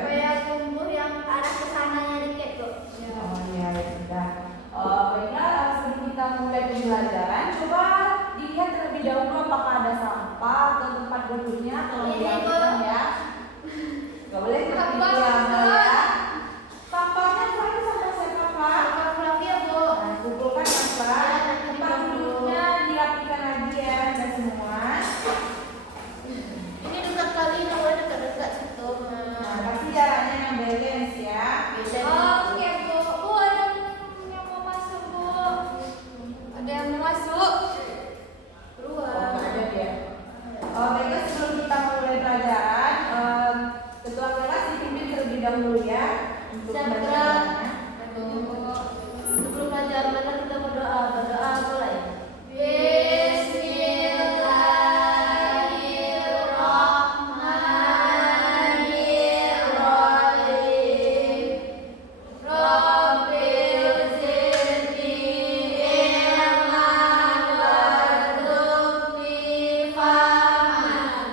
supaya tumbuh yang arah ke sananya dikit kok. Oh iya, ya sudah. Baiklah, sebelum kita mulai pembelajaran, coba dilihat terlebih dahulu apakah ada sampah atau tempat duduknya. Tolong diambilkan ya. Gak boleh seperti itu ya, Mbak ya. Sampahnya itu sampah siapa, Pak? Sampah Flavia, Bu. Nah, kumpulkan ya, Pak. Tempat duduknya dirapikan lagi ya, dan semua. Ini dekat kali, nggak boleh dekat-dekat situ. Nah, kasih jaraknya yang balance ya. Oke, Bu. Bu, ada yang mau masuk, Bu. Ada yang mau masuk? Keluar. Oh, nggak ada dia. Baiklah, sebelum kita mulai pelajaran, ketua kelas dipimpin terlebih dahulu ya untuk Siap, pembelajarannya. Sebelum belajar, maka kita berdoa. Berdoa mulai. Bismillahirrahmanirrahim. Rabbil zidni ilman warzuqni fahman.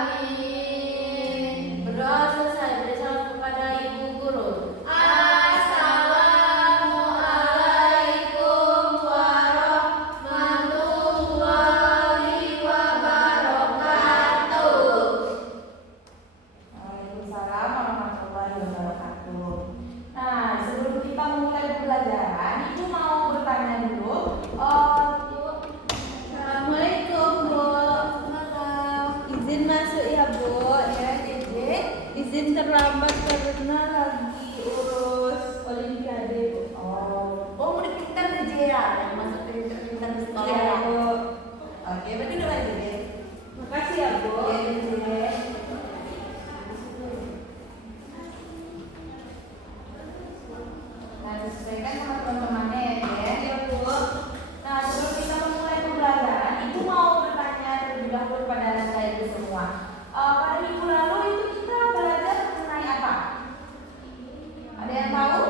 Amin. Berdoa selesai. Beri salam kepada ibu guru. Assalamualaikum warahmatullahi wabarakatuh. Waalaikumsalam warahmatullahi wabarakatuh. Nah, sebelum kita mulai pembelajaran, Ibu mau bertanya dulu. Assalamualaikum, Bu. Izin masuk ya, Bu. Ya, Dede. Izin terlambat karena lagi urus olimpiade, Bu. Oh, Oh, mau dipintar Dede ya? Yang masuk pintar-pintar di sekolah. iya, Bu. Oke, berarti udah lagi deh. Makasih ya, Bu. Oke, Dede. Nah, disesuaikan sama teman-temannya ya, Dede. Ya, Bu. Nah, sebelum kita memulai pembelajaran, Ibu mau bertanya terlebih dahulu kepada saya itu semua. Pada minggu lalu itu kita belajar mengenai apa? Ada yang tahu?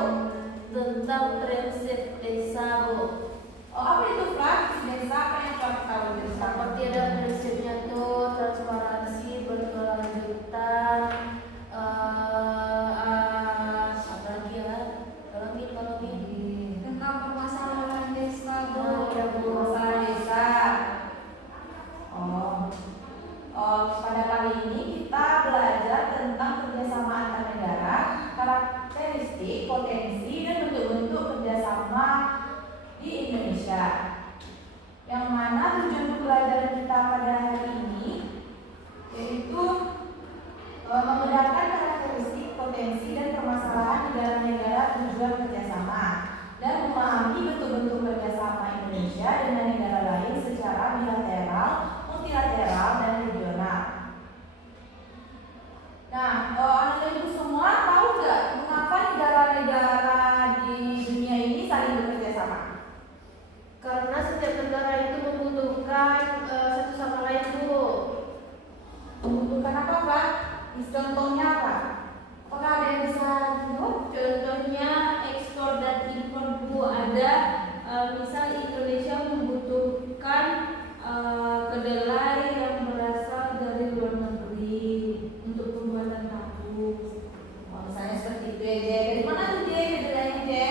Tentang prinsip desa, Bu. Oh, apa itu Frak? Desa apa yang Frak tahu desa? Seperti ada prinsipnya tuh transparansi, berkelanjutan, apa lagi ya? Tolongin. Tentang permasalahan desa, Bu. Nah, ya, Bu. Masalah desa. Pada kali ini kita belajar tentang kerjasama antar negara, karakteristik, potensi, dan bentuk-bentuk kerjasama di Indonesia. Yang mana tujuan pembelajaran kita pada hari ini yaitu membedakan karakteristik, potensi, dan permasalahan negara-negara tujuan kerjasama dan memahami bentuk-bentuk kerjasama Indonesia dengan negara lain secara bilateral, multilateral, dan regional. Nah, anak ibu semua tahu nggak mengapa negara-negara di dunia ini saling bekerja sama? Karena setiap negara itu membutuhkan satu sama lain, Bu. Membutuhkan apa, Pak? Contohnya apa? Apakah ada yang bisa jawab? Contohnya ekspor dan impor, Bu. Ada misal Indonesia membutuhkan kedelai yang berasal dari luar negeri untuk pembuatan tahu. Misalnya seperti itu ya, Je. Dari mana tuh, Je? Kedelainya, Je?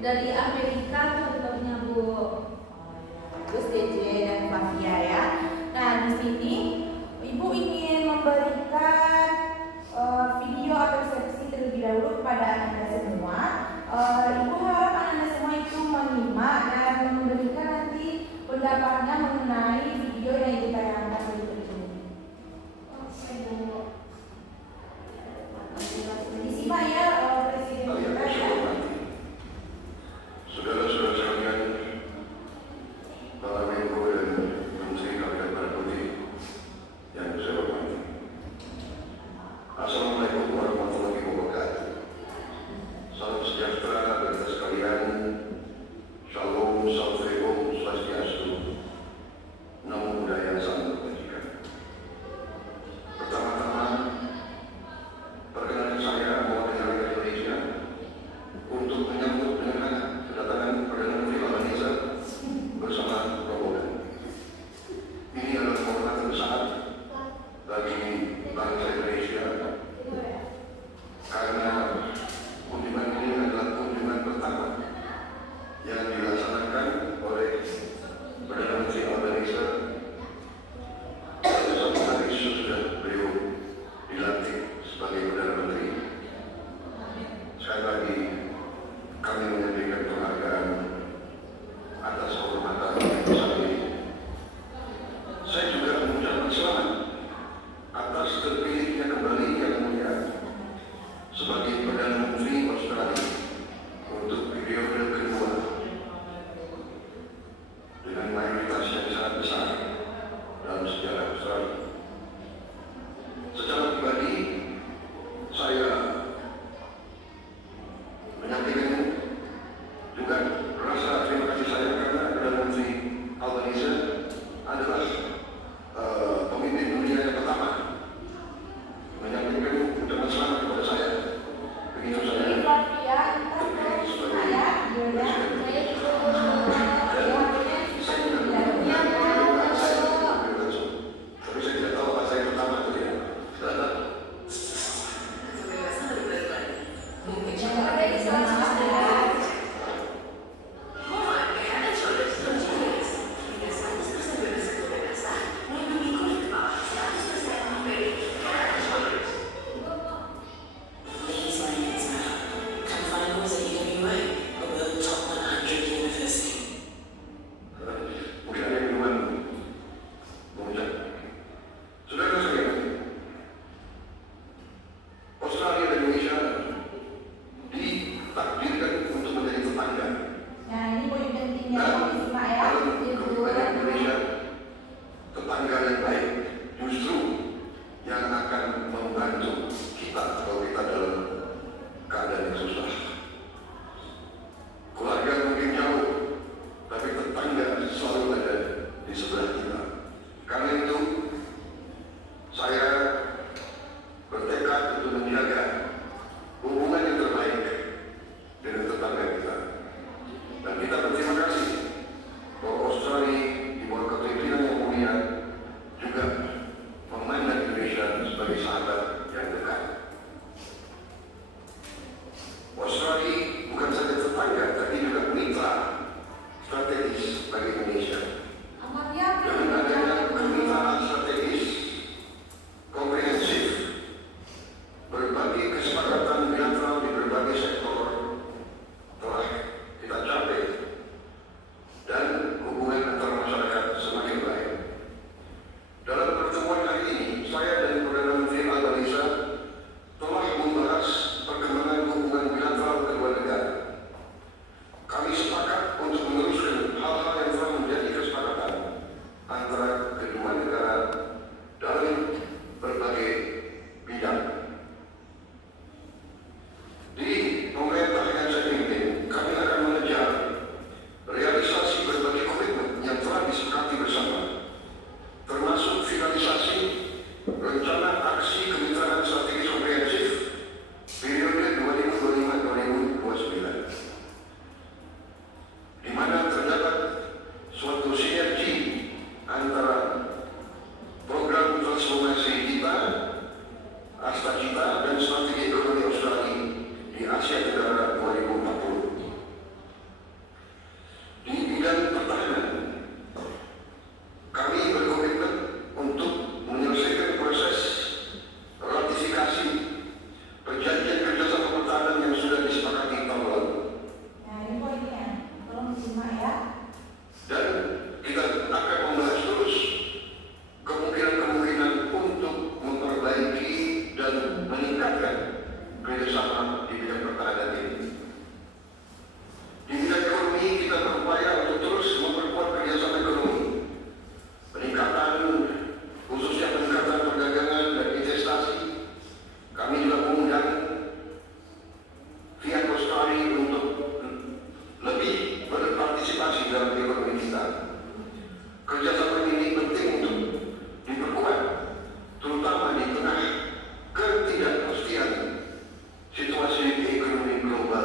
Dari Amerika contohnya, Bu. Terus DJ dan Flavia ya. Nah, di sini Ibu ingin memberikan video Australia dan Indonesia ditakdirkan untuk menjadi tetangga. Nah, ini poin pentingnya Dan kami simak ya. dalam kehidupan Indonesia, tetangga yang baik justru yang akan membantu kita kalau kita dalam keadaan yang susah. Keluarga mungkin jauh, tapi tetangga selalu ada di sebelah kita. Karena itu, saya bertekad untuk menjaga hubungan yang terbaik dengan tetangga kita. Dan kita berterima kasih bahwa Australia di bawah kepemimpinan yang mulia juga memandang Indonesia sebagai sahabat yang dekat. Australia bukan saja tetangga, tapi juga mitra strategis bagi Indonesia. Amat yakin. Dengan adanya kemitraan strategis komprehensif, berbagai kesepakatan bilateral di berbagai sektor telah kita capai dan hubungan antara masyarakat semakin baik. Dalam pertemuan hari ini, saya dan Perdana Menteri Albanisa telah membahas perkembangan hubungan bilateral kedua negara. Kami sepakat untuk meneruskan hal-hal yang telah menjadi kesepakatan antara kedua negara dalam berbagai bidang. Di pemerintah yang saya pimpin, kami akan mengejar realisasi berbagai komitmen yang telah disepakati bersama, termasuk finalisasi rencana aksi kemitraan strategis komprehensif periode 2025-2029, di mana terdapat suatu sinergi antara program transformasi kita, Astagita, dan strategi ekonomi Australia di Asia Tenggara 2040. Di bidang pertahanan, kami berkomitmen untuk menyelesaikan proses ratifikasi perjanjian kerjasama pertahanan yang sudah disepakati tahun lalu. Nah, ini poinnya. Tolong disimak ya. Dan kita akan membahas terus kemungkinan-kemungkinan untuk memperbaiki dan meningkatkan kerjasama di bidang pertahanan ini. Di bidang ekonomi, kita berupaya untuk terus memperkuat kerjasama ekonomi, peningkatan, khususnya peningkatan perdagangan dan investasi. Kami juga mengundang pihak Australia untuk lebih berpartisipasi dalam ekonomi kita. Kerjasama ini penting untuk diperkuat, terutama di tengah ketidakpastian situasi ekonomi global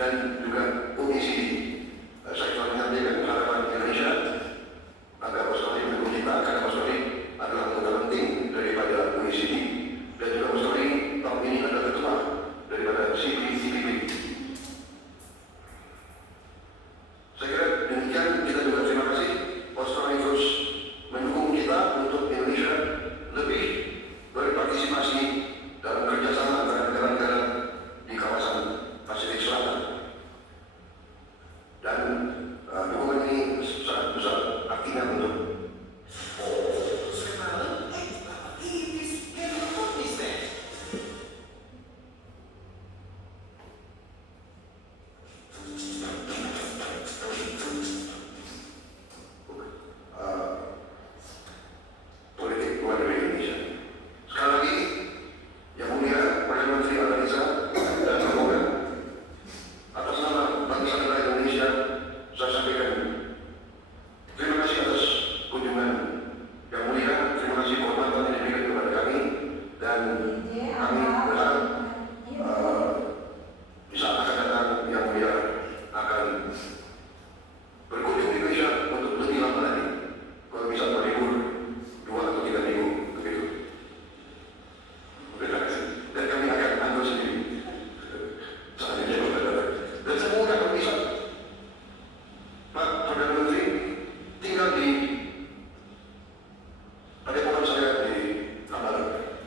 dan juga OECD. Saya telah menyampaikan harapan Indonesia agar Australia mendukung kita, karena Australia adalah anggota penting daripada OECD dan juga Australia tahun ini adalah ketua daripada CPTPP. Saya kira demikian. Kita juga terima kasih Australia terus mendukung kita untuk Indonesia lebih berpartisipasi dalam kerjasama antara negara-negara di kawasan Pasifik Selatan. Dan dukungan ini sangat besar artinya untuk politik luar negeri Indonesia. Sekali lagi, Yang Mulia Perdana Menteri Albanisa dan Rombongan, atas nama bangsa negara Indonesia, saya sampaikan terima kasih atas kunjungan Yang Mulia. Terima kasih kehormatan yang diberikan kepada kami, dan kami berharap di saat akan datang Yang Mulia akan berkunjung di Indonesia untuk lebih lama lagi. Kalau bisa berlibur 2 atau 3 minggu begitu. Terima kasih. Dan kami akan anggur sendiri saat ini datang. Dan semoga kalau bisa Pak Perdana Menteri tinggal di padepokan saya di Hambalang.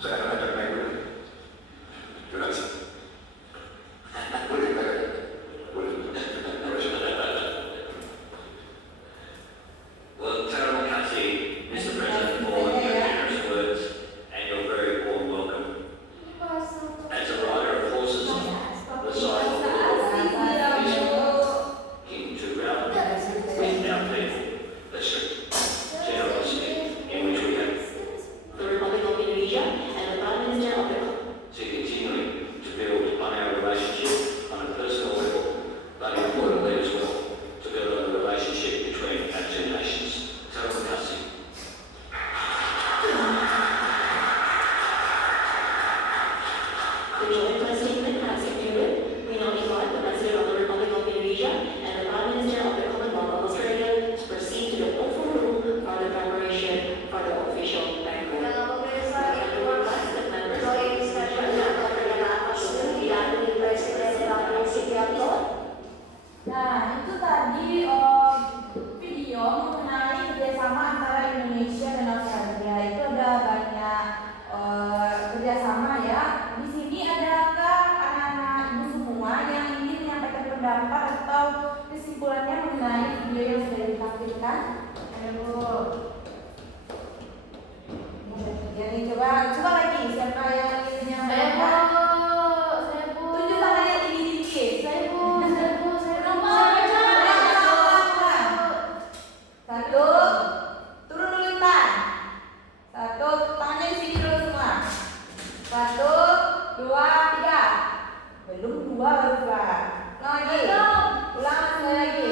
Saya akan ajak naik dulu. Terima kasih. Boleh naik? Boleh. Terima kasih. Well, General Cassie, Mr. President, for all of your generous words and your very warm welcome. As a rider of horses, the size of the king to realm with our people, the strict generosity in which we have the Republic of Indonesia and the Prime Minister of the to continuing to build on our relationship on a personal level, but importantly as well, to build on the relationship between our two nations. Terima kasih. The joint press statement has concluded. We now invite the President of the Republic of Indonesia and the Prime Minister of the Commonwealth of Australia to proceed to the oath of rule for the preparation for the official banquet. Nah, itu tadi video mengenai kerjasama antara Indonesia dan Australia. Itu ada banyak kerjasama ya. Di sini adakah anak-anak ibu semua yang ingin menyampaikan pendapat atau kesimpulannya mengenai video yang sudah ditampilkan? Ayo Bu. Jadi coba lagi siapa yang ingin menyampaikan? Tunjuk tangannya tinggi-tinggi. Satu, turun dulu Intan. Satu, tangannya di sini dulu semua. 1, 2, 3. Belum 2 baru Pak. Lagi. Ulang sekali lagi.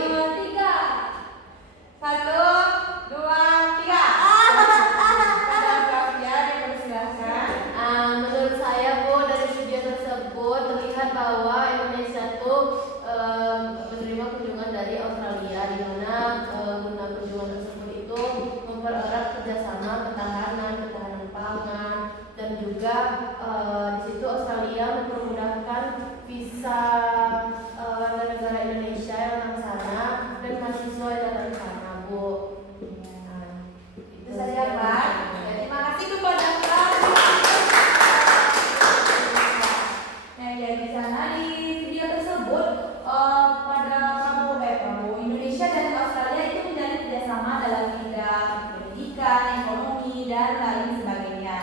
3. 1, 2, 3. Menurut saya Bu, dari video tersebut terlihat bahwa Indonesia tuh menerima kunjungan dari Australia, di mana guna kunjungan tersebut itu mempererat kerjasama ketahanan pangan, dan juga di situ Australia mempermudahkan visa negara Indonesia yang datang ke sana dan mahasiswa yang datang ke sana Bu. Itu saja Pak. Terima kasih kepada Pak. Nah, ya di sana di video tersebut pada Prabowo Indonesia dan Australia itu menjalin kerjasama dalam bidang pendidikan, ekonomi dan lain sebagainya.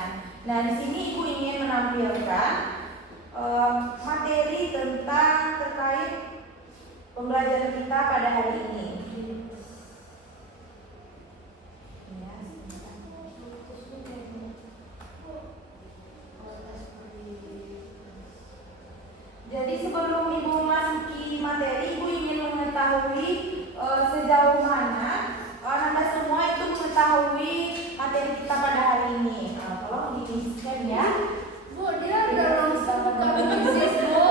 Nah, di sini Ibu ingin menampilkan materi tentang terkait pembelajaran kita pada hari ini. Jadi sebelum Ibu memasuki materi, Ibu ingin mengetahui sejauh mana Anda semua itu mengetahui materi kita pada hari ini. Tolong di-scan ya. Bu, dia udah langsung buka bisnis Bu.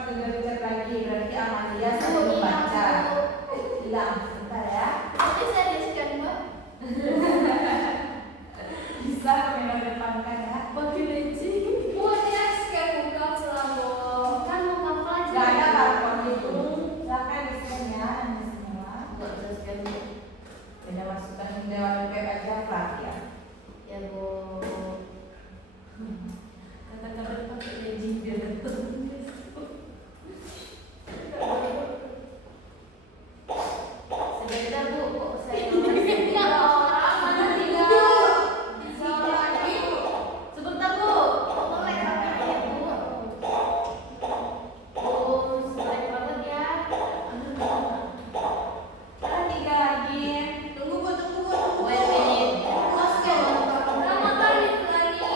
sempat dengar lagi, berarti Amalia satu baca. Hilang, sebentar ya. Oke, saya liskan, Mbak. Bisa mengedepankan ya. Pakai leci. Punya scan muka selalu. Kan mau kapal aja. Gak ada barcode itu. Silakan di scan ya, Anda semua. Nggak bisa scan. Beda masukkan Dewan web aja ya. Ya, Bu. Kata-kata pakai leci biar ketemu. Sebentar, Bu. Kok saya orang mana tinggal? Sebentar, Bu. Kok like HP-nya, Bu? Selek banget ya. Sekarang 3 lagi. Tunggu Bu. Wait a minute. Berapa kali lagi?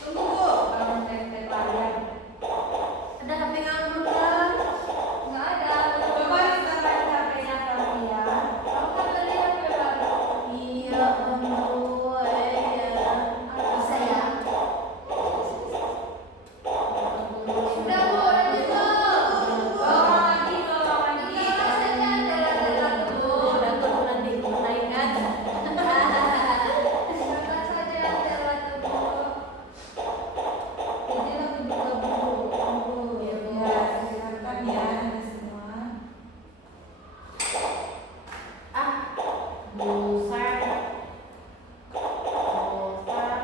Tunggu Bu. Kalau tek-tek layar. Ada HP nganggur kan? Nggak ada. Coba disetelkan HP-nya kalian. Kamu kan tadi HP baru. Iya, ampun. Ya. Bisa ya? Sudah Bu, lanjut Bu. Dorong lagi. Kita rasanya adalah Bu, udah tunggu nanti naikkan. Silakan saja adalah Bu. Ini lagi buka buku. Tunggu. Iya, Bu. Ya, silakan ya Anda semua. Ah, besar. Besar.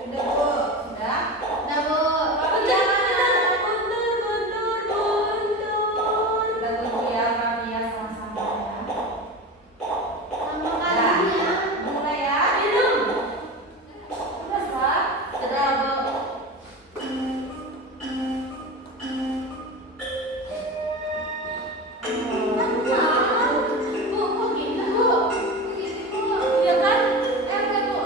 Sudah Bu. Sudah. Nah, Bu. Jangan. Mundur. Kita tunggu ya Kavia sama-sama ya. Sama Nah, kalinya. mulai ya. Minum. Sudah Pak. Sudah, Bu. Bu, kok gini, Bu? Iya kan? Bu.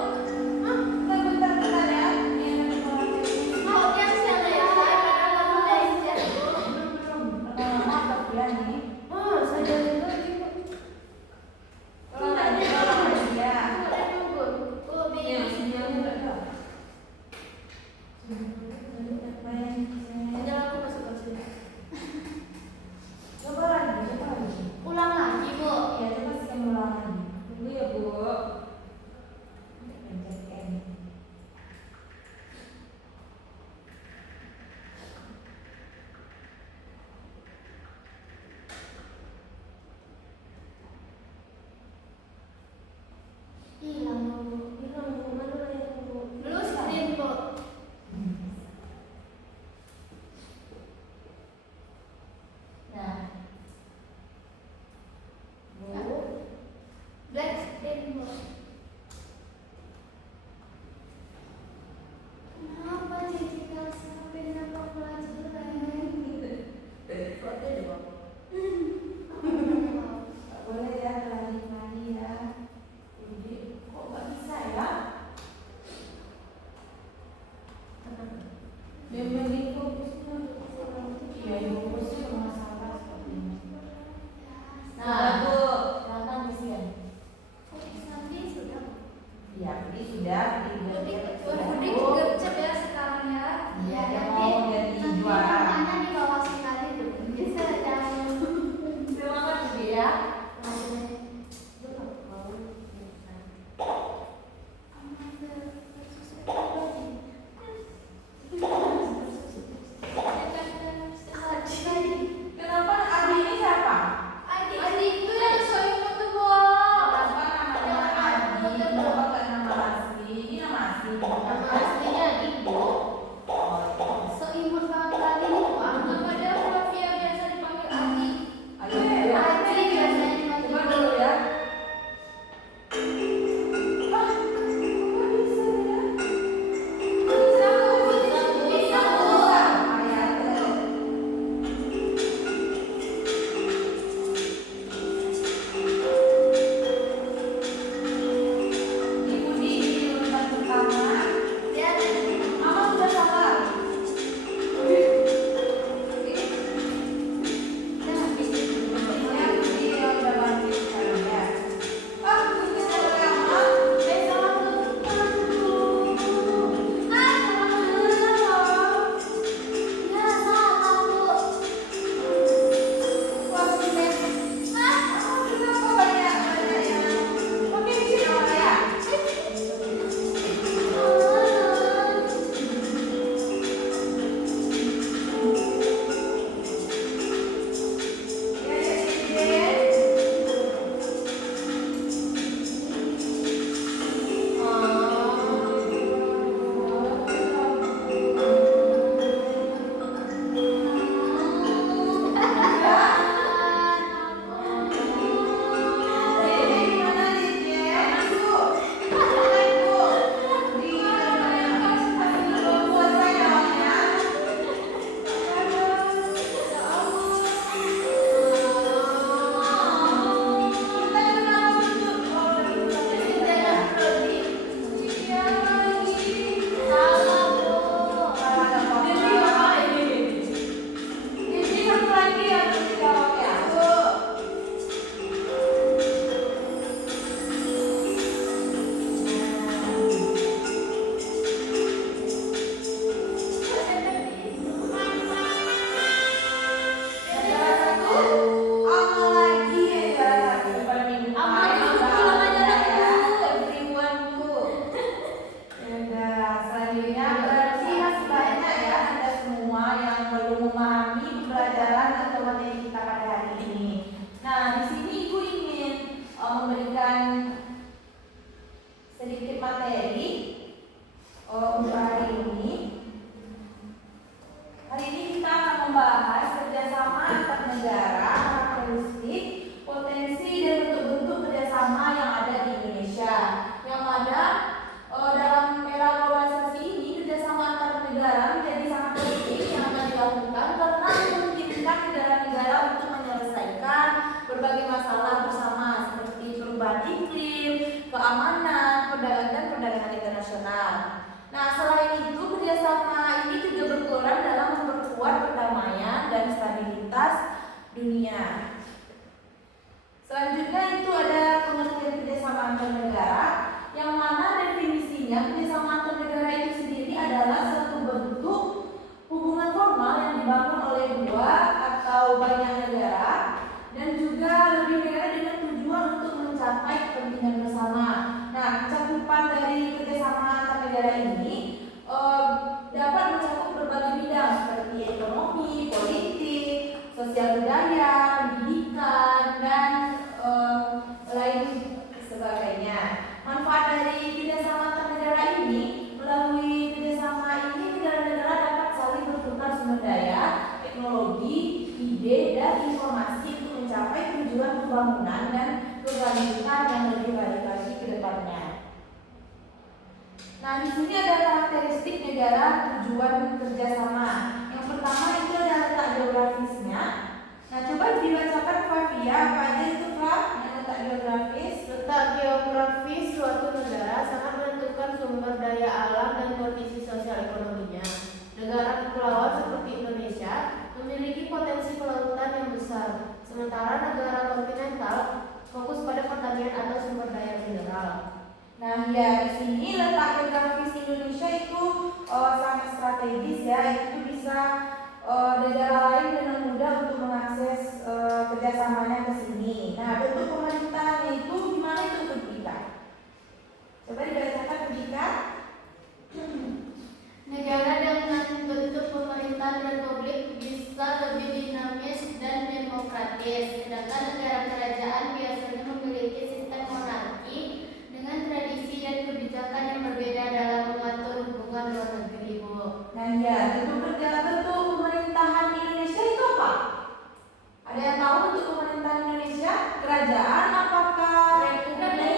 Hah? Bentar ya. Ini ada suara. Mau yang siapa ya? Saya padahal udah siap. Pertama Kavia nih. Oh, saya jadi lagi, Bu. Kalau tadi orang dia. Boleh nunggu. Bu, Iya, bingung. sini aku enggak tahu. Tinggal aku masuk ke sini. Coba lagi. Ulang lagi, Bu. Iya, coba scan ulang lagi. Tunggu ya, Bu. Pencet N. Hilang, Bu. Hilang, Bu. Mana yang Bu? Blue screen Bu. Nah. Bu. Black screen Bu. Kenapa Cici kasih HP-nya ke pelajaran? Foto deh, Bu. Nggak boleh ya, lari ya. Jadi, kok nggak bisa ya? Memang di fokusnya. Iya, di fokusnya bermasalah seperti ini. Nah, Bu. silakan di-scan. Nanti sudah. Iya, ini sudah. Budi gercep ya sekarang ya. Iya, yang mau jadi juara. Namanya di bawah sekali tuh. Bisa jangan dunia. Selanjutnya itu ada pengertian kerjasama antar negara, yang mana definisinya kerjasama antar negara itu sendiri adalah suatu bentuk hubungan formal yang dibangun oleh dua atau banyak negara dan juga lebih negara dengan tujuan untuk mencapai kepentingan bersama. Nah, cakupan dari kerjasama antar negara ini dapat mencakup berbagai bidang seperti ekonomi, politik, sosial budaya, pendidikan, dan lain sebagainya. Manfaat dari kerjasama antar negara ini, melalui kerjasama ini negara-negara dapat saling bertukar sumber daya, teknologi, ide, dan informasi untuk mencapai tujuan pembangunan dan keberlanjutan yang lebih baik lagi ke depannya. Nah, di sini ada karakteristik negara tujuan kerjasama. Yang pertama itu ada letak geografisnya. Nah, coba dibacakan Flavia, apa aja itu Flav yang letak geografis? Letak geografis suatu negara sangat menentukan sumber daya alam dan kondisi sosial ekonominya. Negara kepulauan seperti Indonesia memiliki potensi kelautan yang besar, sementara negara kontinental fokus pada pertanian atau sumber daya mineral. Nah, ya di sini letak geografis Indonesia itu sangat strategis ya, itu bisa negara lain dengan mudah untuk mengakses kerjasamanya ke sini. Nah, bentuk pemerintahannya itu gimana itu pendidikan? Coba dibacakan pendidikan. Negara dengan bentuk pemerintahan republik bisa lebih dinamis dan demokratis, sedangkan negara kerajaan biasanya memiliki sistem monarki dengan tradisi dan kebijakan yang berbeda dalam mengatur hubungan luar negeri, Bu. Nah, ya bentuk pemerintahan Indonesia itu apa? Ada yang tahu bentuk pemerintahan Indonesia? Kerajaan apakah republik?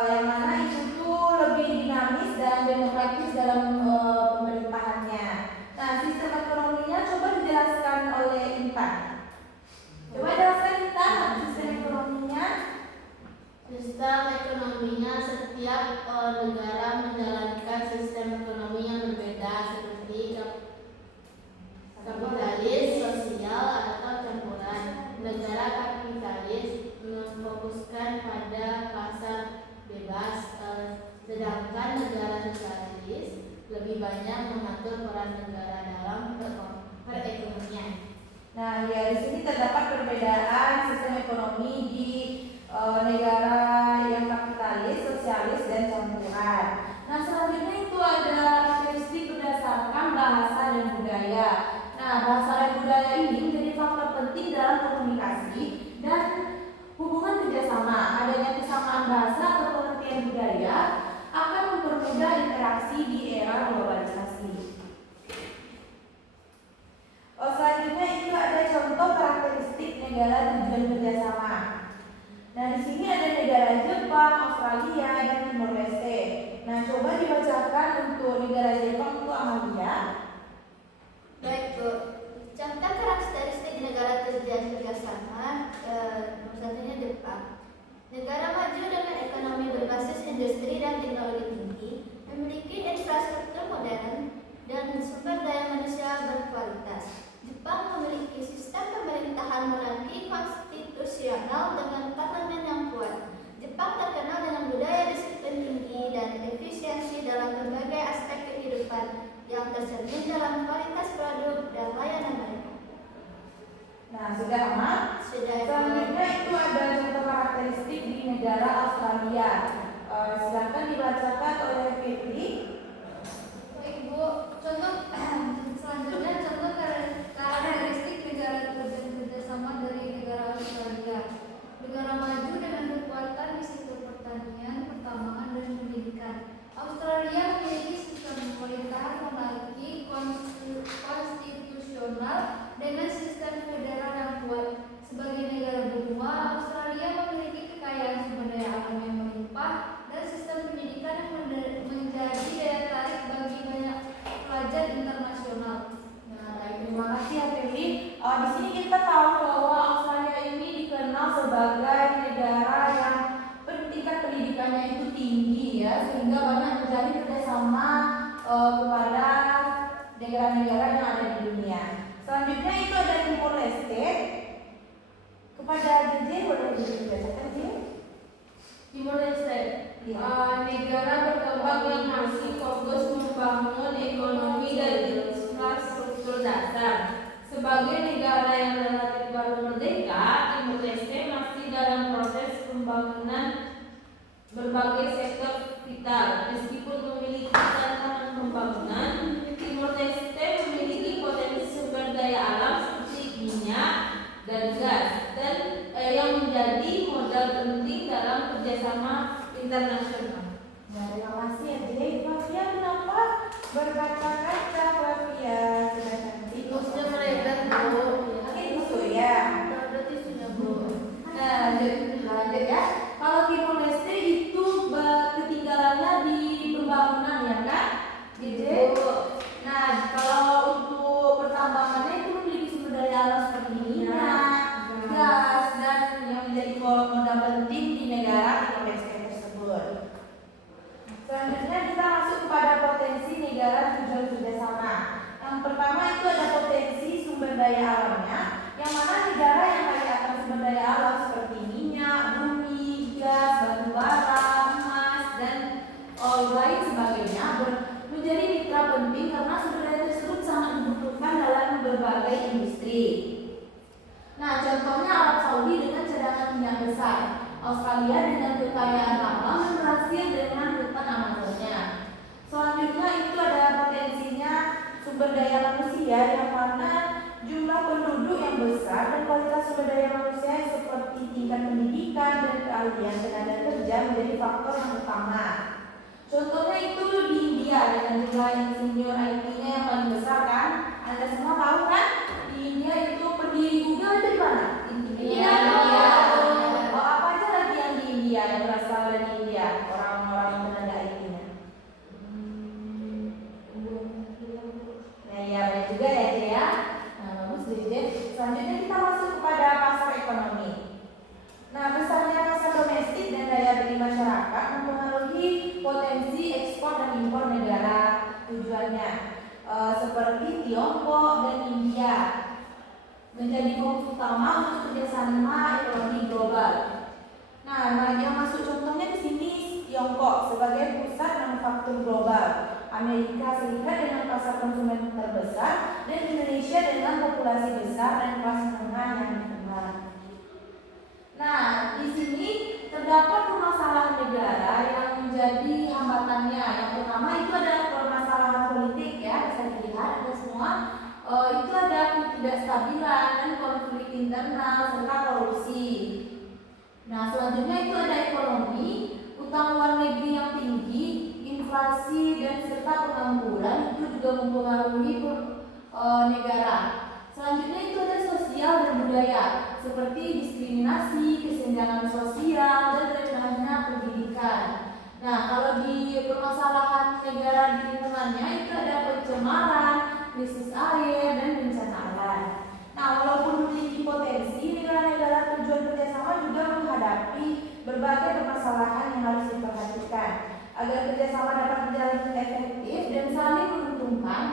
Yang mana itu tuh lebih dinamis dan demokratis dalam pemerintahannya. Nah, sistem ekonominya coba dijelaskan oleh Intan. Coba jelaskan Intan sistem ekonominya. Sistem ekonominya setiap negara menjalankan sistem ekonomi yang berbeda seperti kapitalis, sosial, atau campuran. Negara kapitalis memfokuskan pada pasar bebas, sedangkan negara sosialis lebih banyak mengatur peran negara dalam perekonomian. Nah, ya di sini terdapat perbedaan sistem ekonomi di negara yang kapitalis, sosialis, dan campuran. Nah, selanjutnya itu ada karakteristik berdasarkan bahasa dan budaya. Nah, bahasa dan budaya ini menjadi faktor penting dalam komunikasi dan hubungan kerjasama. Adanya kesamaan bahasa atau pengertian budaya akan mempermudah interaksi di era globalisasi. Selanjutnya itu ada contoh karakteristik negara tujuan kerjasama. Nah, di sini ada negara Jepang, Australia, dan Timor Leste. Nah, coba dibacakan untuk negara Jepang itu Amalia. Baik, Bu. Contoh karakteristik negara tujuan kerjasama, satunya Jepang. Negara maju dengan ekonomi berbasis industri dan teknologi tinggi, memiliki infrastruktur modern dan sumber daya manusia berkualitas. Jepang memiliki sistem pemerintahan monarki konstitusional dengan parlemen yang kuat. Jepang terkenal dengan budaya disiplin tinggi dan efisiensi dalam berbagai aspek kehidupan yang tercermin dalam kualitas produk dan layanan mereka. Nah, sudah aman? Sudah. Selanjutnya itu ada contoh karakteristik di negara Australia. Silakan dibacakan oleh Fitri. Baik, Bu. Contoh selanjutnya contoh karakteristik negara tujuan kerjasama dari negara Australia. Negara maju dengan kekuatan di sektor pertanian, pertambangan, dan pendidikan. Australia memiliki sistem pemerintahan monarki konstitusional dengan sistem federal yang kuat. Sebagai negara benua, Australia memiliki kekayaan sumber daya alam yang melimpah dan sistem pendidikan yang menjadi daya tarik bagi banyak pelajar internasional. Nah, baik, terima kasih ya Fitri. Di sini kita tahu bahwa Australia ini dikenal sebagai negara yang tingkat pendidikannya itu tinggi ya, sehingga banyak terjadi kerjasama kepada negara-negara yang ada di dunia. Selanjutnya itu ada Timor Leste. Kepada JJ boleh dibacakan JJ? Timor Leste, Iya. negara berkembang yang masih fokus membangun ekonomi dan infrastruktur dasar. Sebagai negara yang relatif baru merdeka, Timor Leste masih dalam proses pembangunan berbagai sektor vital. Meskipun memiliki tantangan pembangunan, Timor Leste memiliki potensi sumber daya alam seperti minyak dan gas dan yang menjadi modal penting dalam kerjasama internasional. Nah, terima kasih ya JJ. Flavia kenapa berkata-kata Flavia sudah cantik? Maksudnya melebar, Bu. Oke, itu ya. Berarti sudah, Bu. Nah, lanjut ya. Kalau Timor Leste itu ketinggalannya di pembangunan ya kan? JJ. Nah, kalau untuk pertambangannya itu memiliki sumber daya alam seperti minyak, gas, dan yang menjadi modal penting di negara Timor Leste tersebut. Selanjutnya kita masuk kepada potensi negara tujuan kerjasama. Yang pertama itu ada potensi sumber daya alamnya, yang mana negara yang kaya akan sumber daya alam seperti minyak, bumi, gas, batu bara, emas, dan lain sebagainya menjadi mitra penting karena sumber daya tersebut sangat dibutuhkan dalam berbagai industri. Nah, contohnya Arab Saudi dengan cadangan minyak besar, Australia dengan kekayaan alam, dan Brasil dengan hutan Amazonnya. Selanjutnya itu ada potensinya sumber daya manusia yang mana jumlah penduduk yang besar dan kualitas sumber daya manusia seperti tingkat pendidikan dan keahlian tenaga kerja menjadi faktor yang utama. Contohnya itu di India dengan jumlah insinyur IT-nya yang paling besar kan? Anda semua tahu kan? Di India itu pendiri Google itu di mana? Iya. Oh, apa aja lagi yang di India yang berasal dari India? Orang-orang tenaga IT-nya. Nah, iya banyak juga ya, J ya. Nah, bagus JJ. Selanjutnya kita masuk kepada pasar ekonomi. Nah, besarnya pasar domestik dan daya beli masyarakat mempengaruhi potensi ekspor dan impor negara tujuannya, seperti Tiongkok dan India menjadi fokus utama untuk kerjasama ekonomi global. Nah, yang masuk contohnya di sini Tiongkok sebagai pusat manufaktur global, Amerika Serikat dengan pasar konsumen terbesar, dan Indonesia dengan populasi besar dan kelas menengah yang dikenal. Nah, di sini terdapat permasalahan negara yang menjadi hambatannya. Yang pertama itu ada permasalahan politik ya, bisa dilihat ada semua. Itu ada ketidakstabilan dan konflik internal serta korupsi. Nah, selanjutnya itu ada ekonomi, utang luar negeri yang tinggi, inflasi dan serta pengangguran itu juga mempengaruhi negara. Selanjutnya itu ada sosial dan budaya seperti diskriminasi, kesenjangan sosial dan rendahnya pendidikan. Nah, kalau di permasalahan negara di lingkungannya itu ada pencemaran, krisis air dan bencana alam. Nah, walaupun memiliki potensi, negara-negara tujuan kerjasama juga menghadapi berbagai permasalahan yang harus diperhatikan agar kerjasama dapat berjalan efektif dan saling menguntungkan.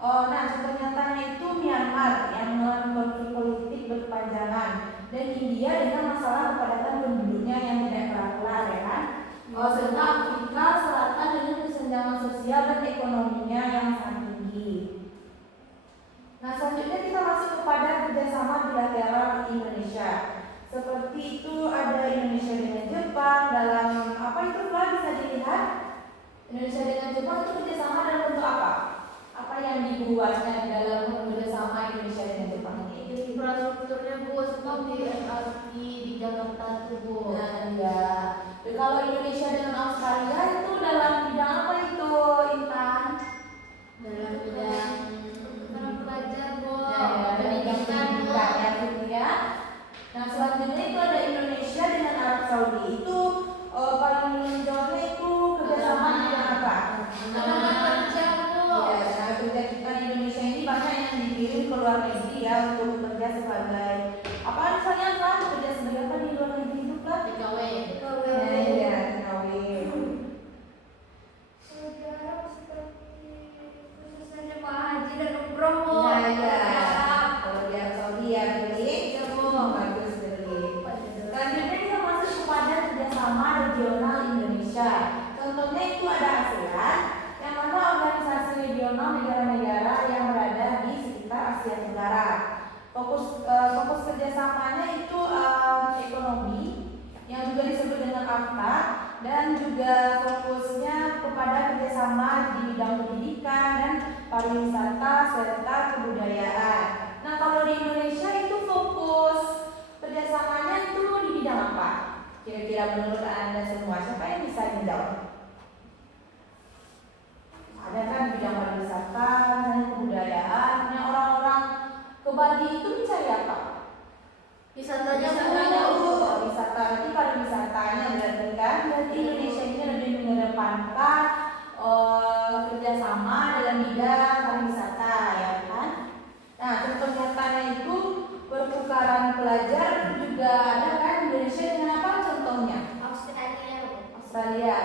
Nah, contoh nyatanya itu Myanmar yang mengalami konflik politik berkepanjangan dan India dengan masalah kepadatan penduduknya yang tidak kelar ya kan? Serta Afrika Selatan dengan kesenjangan sosial dan ekonominya yang sangat tinggi. Nah, selanjutnya kita masuk kepada kerjasama bilateral Indonesia. Seperti itu ada Indonesia dengan Jepang dalam apa itu Fla bisa dilihat? Indonesia dengan Jepang itu kerjasama dalam bentuk apa? Apa yang dibuatnya di dalam kerjasama Indonesia dengan Jepang ini? Infrastrukturnya, Bu, seperti MRT di Jakarta tuh, Bu. Nah, ya. Dan kalau Indonesia dengan Australia itu dalam bidang apa itu, Intan? Dalam bidang pelajar, Bu. pendidikan, Bu. Ya, gitu ya. Nah, selanjutnya itu ada Indonesia dengan Arab Saudi. Itu paling menonjolnya itu kerjasama di bidang apa? Tenaga kerja, Bu. Ya, tenaga kerja kita di Indonesia ini banyak yang dikirim ke luar negeri ya untuk bekerja sebagai apa misalnya kan bekerja sebagai apa di luar negeri itu kan? TKW. Ya, TKW. Negara seperti khususnya jemaah haji dan umroh, Bu. Nah, ya. Fokus kerjasamanya itu ekonomi yang juga disebut dengan AFTA, dan juga fokusnya kepada kerjasama di bidang pendidikan dan pariwisata serta kebudayaan. Nah, kalau di Indonesia itu fokus kerjasamanya itu di bidang apa? Kira-kira menurut Anda semua, siapa yang bisa menjawab? Ada kan bidang pariwisata, kebudayaan. Yang orang-orang ke Bali itu mencari apa? Wisatanya Wisata, berarti pariwisatanya berarti kan. Berarti Indonesia ini lebih mengedepankan kerjasama dalam bidang pariwisata, ya kan? Nah, contoh nyatanya itu pertukaran pelajar juga ada kan Indonesia dengan apa contohnya? Australia.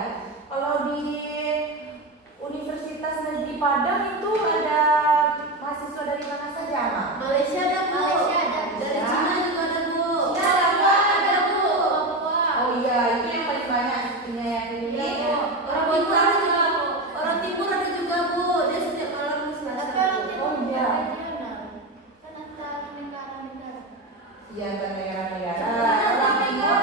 Kalau di Universitas Negeri Padang itu ada mahasiswa dari mana saja, Mak? Malaysia ada, Bu. Malaysia ada. Dari Cina juga ada, Bu. Ya, ada, Bu. Oh iya, itu yang paling banyak sepertinya yang ini. Iya, Bu. Orang timur ada juga, Bu. Orang timur ada juga, Bu. Dia setiap malam ke Selasa. Tapi orang timur Oh, iya. regional. Kan antar negara-negara. Iya, ke negara-negara. Contohnya Orang timur.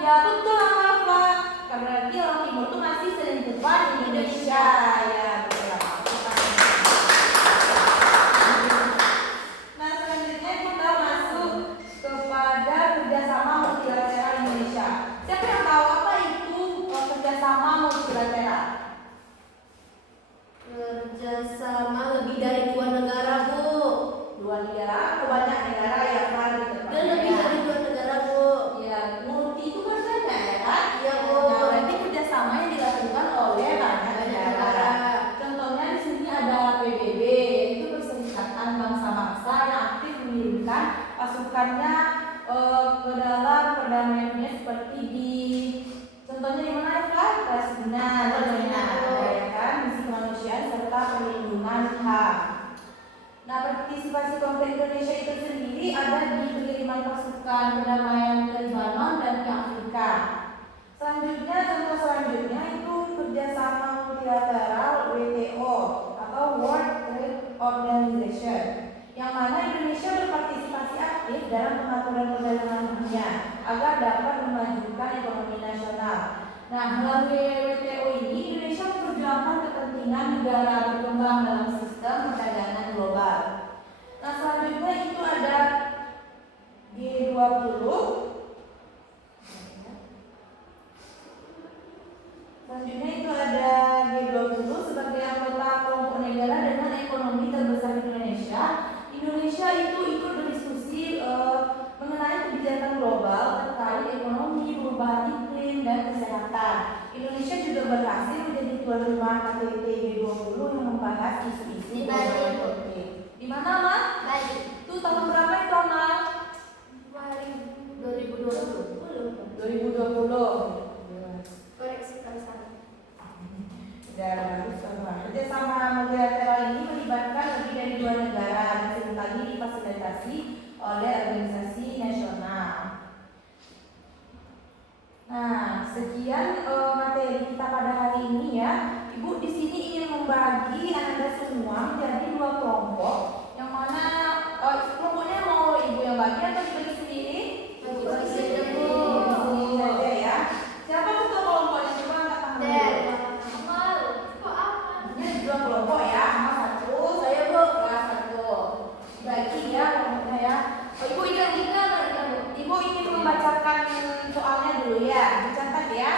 Ya betul, Hafla. Karena dia orang timur tuh masih sering depan Indonesia. Ya, betul. Nah, selanjutnya kita masuk kepada kerjasama multilateral Indonesia. Siapa yang tahu apa itu kerjasama multilateral? Kerjasama lebih dari 2 negara, Bu. 2 negara atau banyak negara ya kan? Dan lebih dari 2 negara, Bu. Ya, multi itu kan banyak ya kan? Iya, Bu. Nah, berarti kerjasama yang dilakukan oleh banyak Banyak negara. negara. Contohnya di sini ada PBB, itu Perserikatan Bangsa-Bangsa yang aktif mengirimkan pasukannya ke dalam perdamaian dunia seperti di contohnya di mana ya? Palestina, Palestina. ya kan? Misi kemanusiaan serta perlindungan HAM. Nah, partisipasi konkret Indonesia itu sendiri ada di pengiriman pasukan perdamaian ke Lebanon dan ke Afrika. Selanjutnya, contoh selanjutnya itu kerjasama multilateral WTO atau World Trade Organization, yang mana Indonesia berpartisipasi aktif dalam pengaturan perdagangan dunia agar dapat memajukan ekonomi nasional. Nah, melalui WTO ini Indonesia memperjuangkan kepentingan negara berkembang dalam sistem perdagangan global. Nah, selanjutnya itu ada G20. Selanjutnya itu ada G20 sebagai anggota kelompok negara dengan ekonomi terbesar di Indonesia. Indonesia itu ikut berdiskusi mengenai kebijakan global terkait ekonomi, perubahan iklim, dan kesehatan. Indonesia juga berhasil menjadi tuan rumah KTT G20 yang membahas isu-isu Di Bali. global politik. Di mana, Mak? Bali. Itu tahun berapa itu, Mak? 2020. Koreksi kalau salah. Dan kerjasama multilateral ini melibatkan lebih dari 2 negara dan seringkali difasilitasi oleh organisasi nasional. Nah, sekian materi kita pada hari ini ya. Ibu di sini ingin membagi Anda semua menjadi 2 kelompok. Yang mana kelompoknya mau Ibu yang bagi atau dibagi sendiri? Ibu bagi saja, Bu. Di sini saja ya. Siapa ketua kelompoknya? Coba angkat tangan dulu. Kok apa? Ini ada 2 kelompok ya, sama 1. Saya Bu, kelas 1. Bagi ya kelompoknya ya. Oh, Ibu ingat Ibu ingin membacakan soalnya dulu ya. Dicatat ya.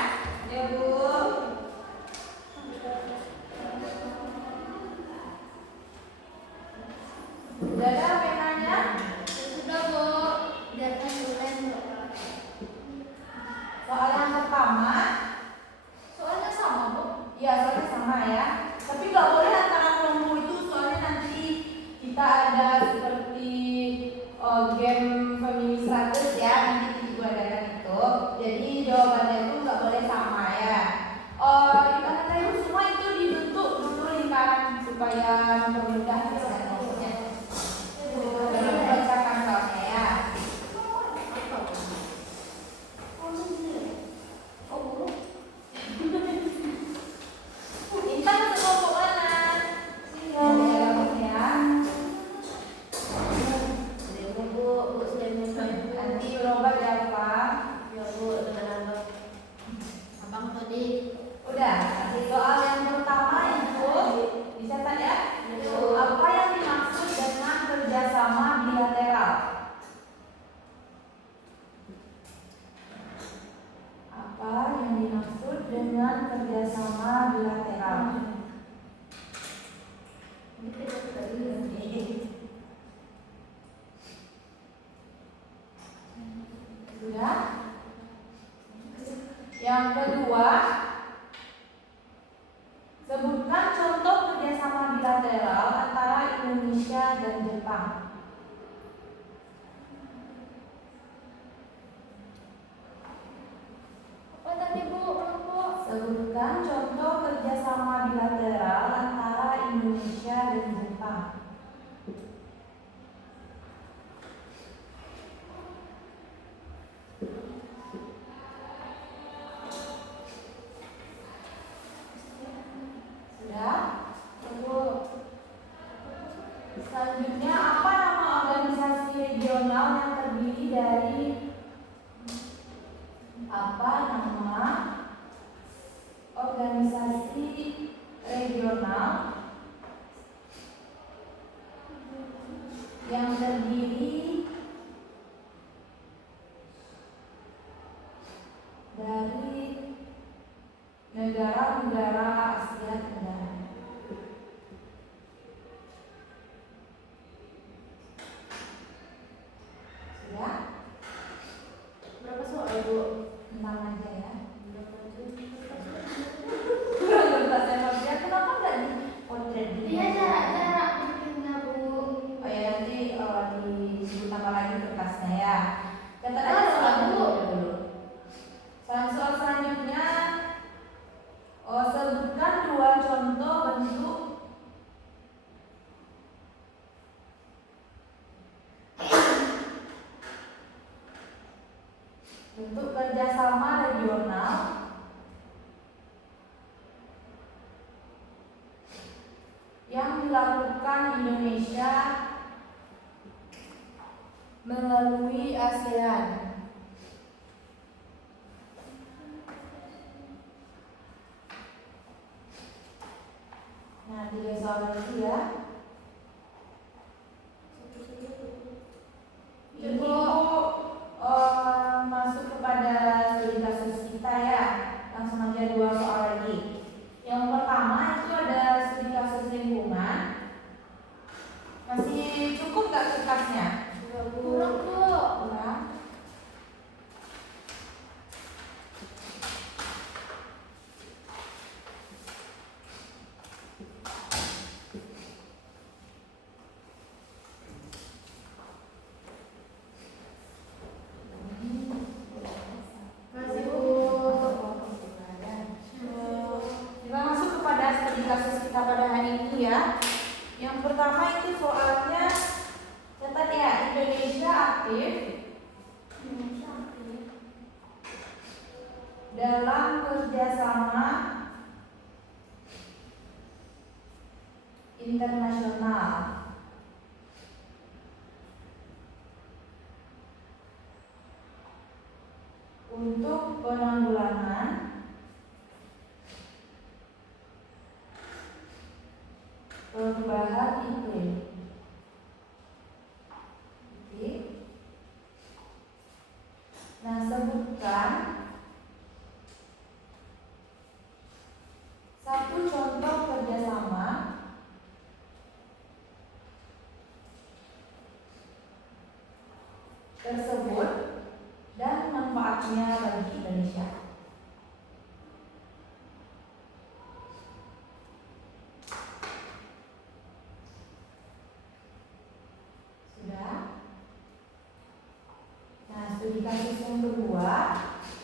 Ya Bu. Udah ada penanya? Yang kedua, sebutkan contoh kerjasama bilateral antara Indonesia dan Jepang. Apa tadi Bu? Kelompok. Sebutkan contoh kerjasama bilateral antara Indonesia dan Jepang. Sudah? Bu. Selanjutnya, apa nama organisasi regional yang terdiri dari organisasi regional yang terdiri dari negara-negara Asia Tenggara? Sudah? Berapa soal Bu? 6 aja ya. Berapa aja? Kenapa nggak di potret di? Iya, cara bikinnya Bu. Oh ya, nanti disebut nama lagi kertasnya ya. Catat aja Oh, soal Bu. dulu. Soal selanjutnya, sebutkan 2 contoh bentuk kerjasama regional yang dilakukan Indonesia melalui ASEAN. Nah, 3 soal lagi ya. Ibu masuk kepada studi kasus kita ya. Langsung aja 2 soal lagi. Yang pertama itu ada studi kasus lingkungan. Masih cukup nggak kertasnya? Kurang Bu. Kurang. Masih Bu. Kita masuk kepada studi kasus kita pada hari ini ya. Yang pertama itu soalnya catat ya, Indonesia aktif dalam kerjasama internasional untuk penanggulangan perubahan iklim. Oke. Nah, sebutkan 1 contoh kerjasama tersebut dan manfaatnya bagi Indonesia. Sudah? Nah, studi kasus yang kedua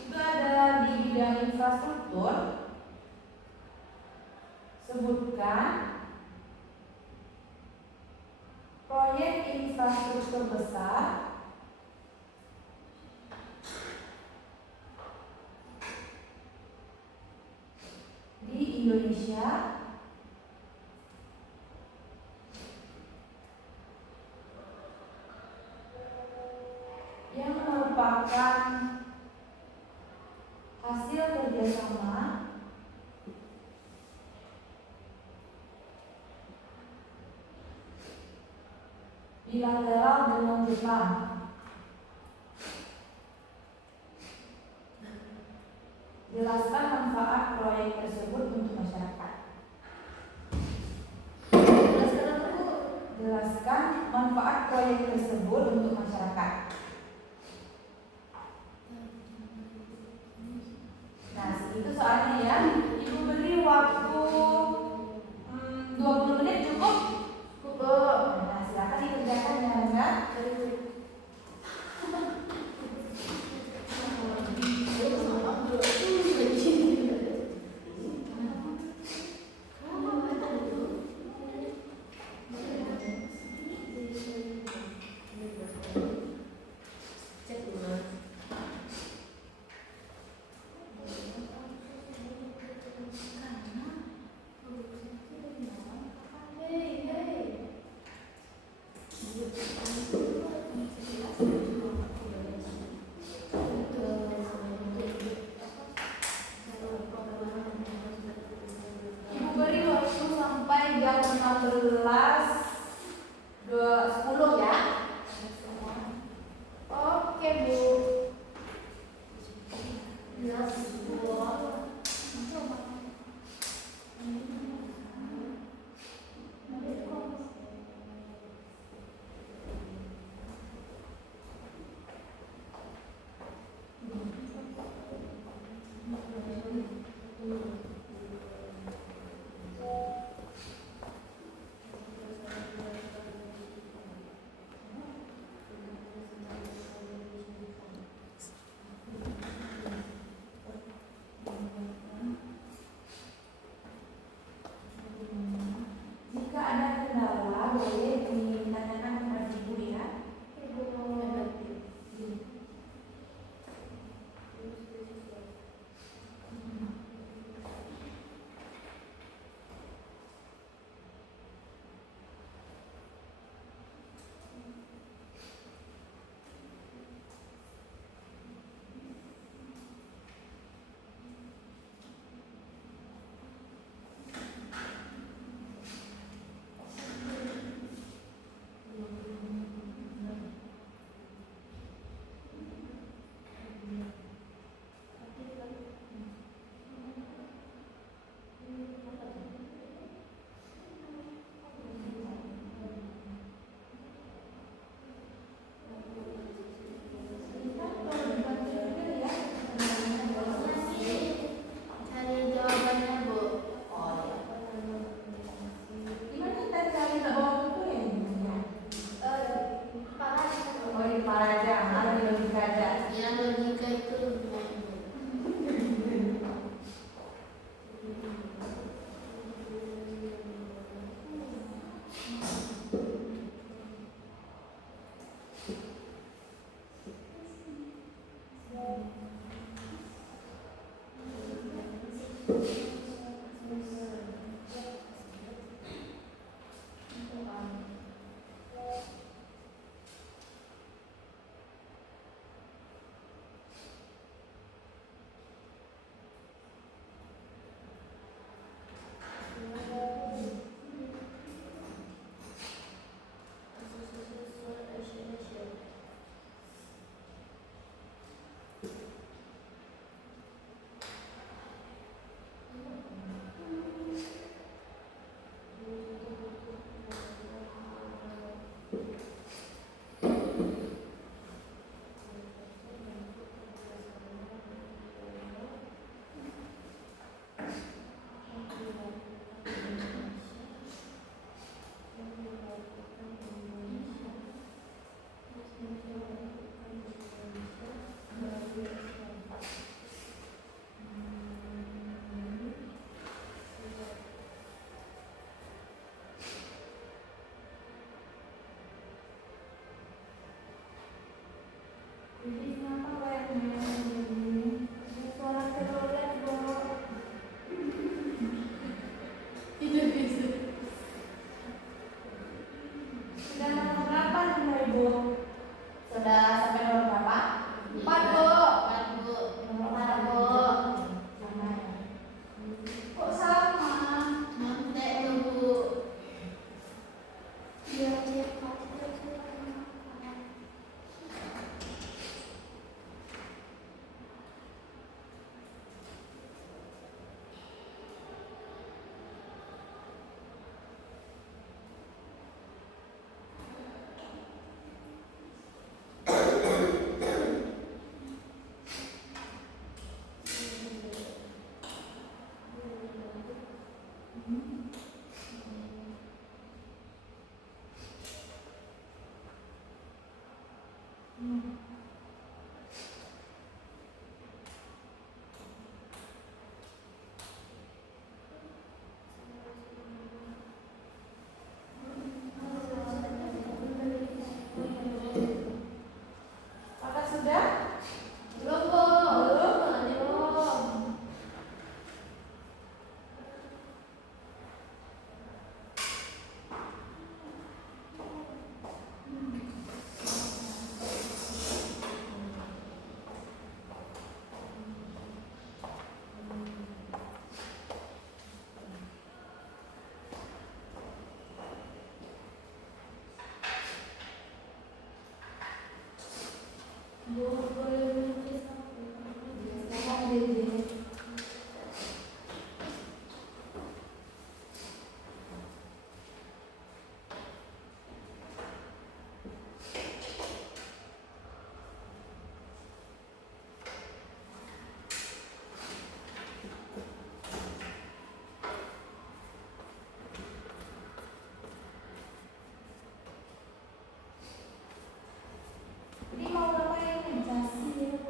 itu ada di bidang infrastruktur. Sebutkan proyek infrastruktur besar di Indonesia yang merupakan hasil kerjasama bilateral dengan Jepang. Jelaskan manfaat proyek tersebut untuk masyarakat. Jelaskan manfaat proyek tersebut untuk masyarakat. Nah, kepala aja, lagi logika aja. Yang logika itu lebih Jadi kenapa lo yang main suara telolet bro? itu bisa. Sudah nomor berapa nih Ibu? Sudah sampai nomor berapa? 4 Bu. Empat, Bu. Nomor 4 Bu. Sama ya. Kok sama? Mantek lo, Bu. Biar cepat terus. Apakah sudah? Belum, Bu. Belum. Ngomong Dede. Ini mau ngapain ngejelasin?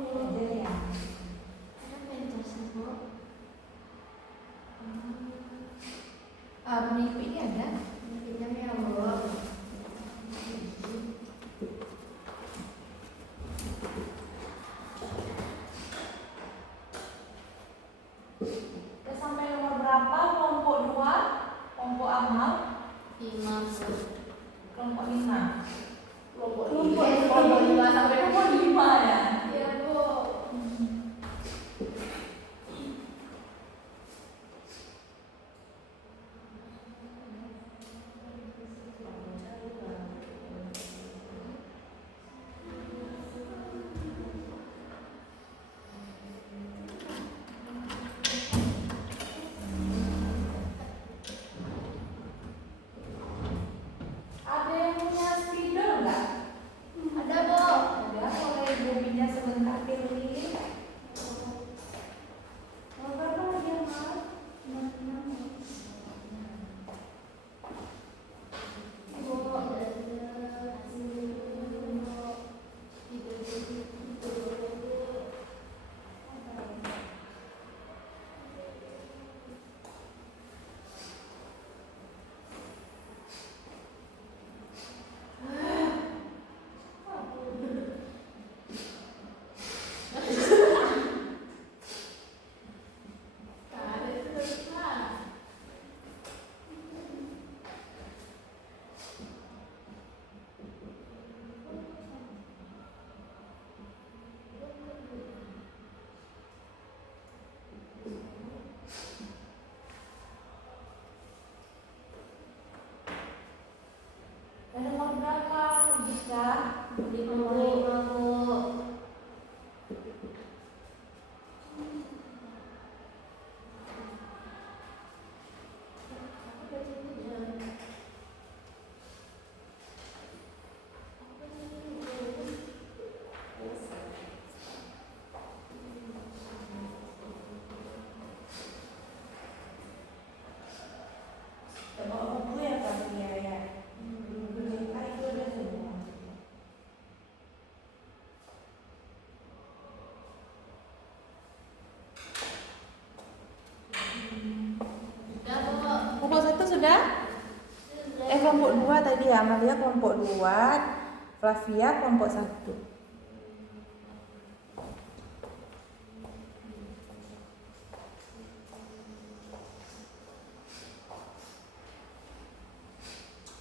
tadi ya, Amalia kelompok 2, Flavia kelompok 1.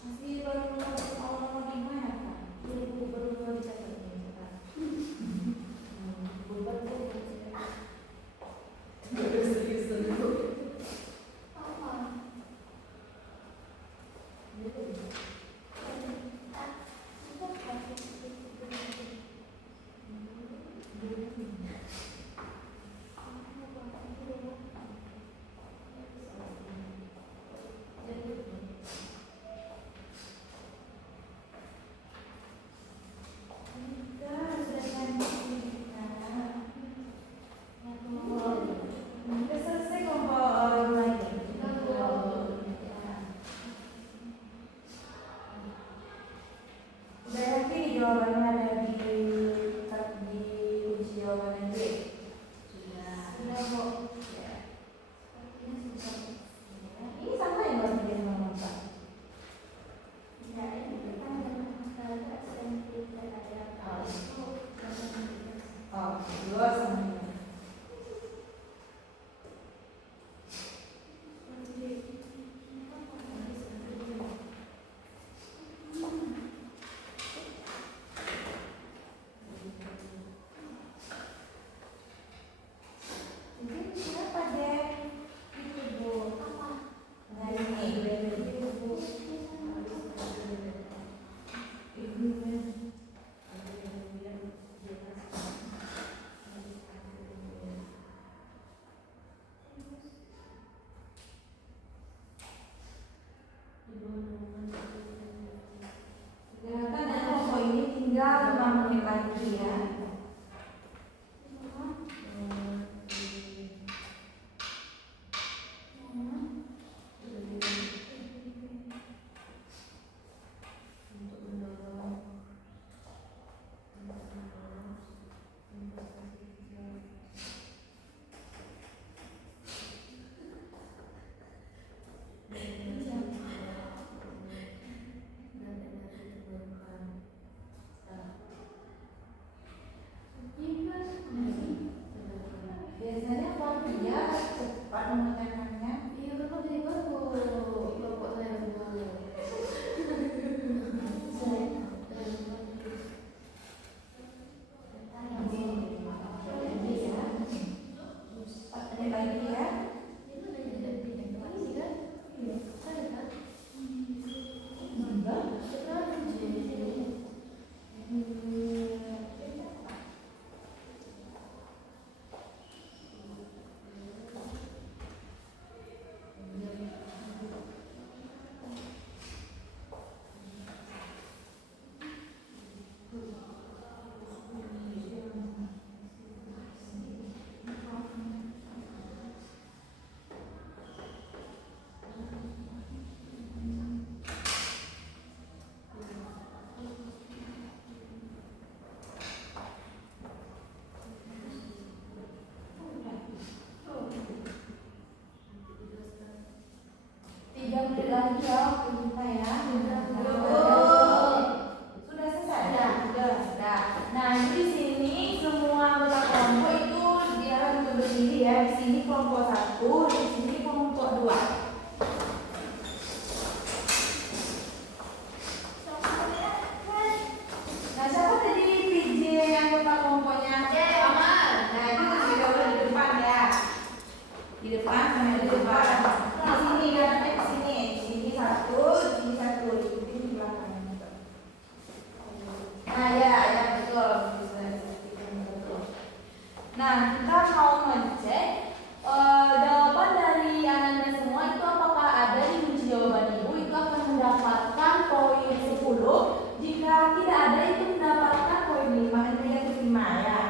Masih baru nomor 5 ya, Pak? Baru dicatat nih. Serius dulu. Udah selesai kelompok orang lain. Udah yakin jawabannya ada di uji jawaban nanti? Sudah kok. Ya. Ini sama yang baru dia ngomong Pak. Oh, 2 sama 5. Kenapa deh? Itu Bu. Nah ini. Ternyata kelompok ini tinggal 5 menit lagi ya. Biasanya Flavia cepat mengerjakannya. Iya, kan dari baru kelompok saya dulu. Ada lagi ya. Menit lagi ya waktu kita ya. Sudah selesai? Sudah. Nah, di sini semua anggota kelompok itu dia untuk berdiri ya. Di sini kelompok 1, di sini kelompok 2. Nah, siapa tadi PJ anggota kelompoknya? Aman. Nah, itu lebih dahulu di depan ya. Di depan sama di depan. Di sini kan, di sini. Di sini 1, di sini 1, di belakang. Nah, ya betul. Nah, kita mau ngecek jawaban dari anak-anak semua itu apakah ada di kunci jawaban Ibu itu akan mendapatkan poin 10. Jika tidak ada itu mendapatkan poin 5, intinya 5 ya.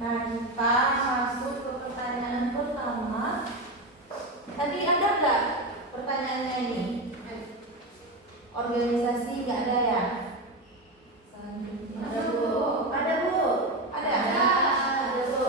Nah, kita masuk ke pertanyaan pertama. Tadi ada nggak pertanyaannya ini? Organisasi nggak ada ya? Ada Bu. Ada Bu. Ada. Ada Bu.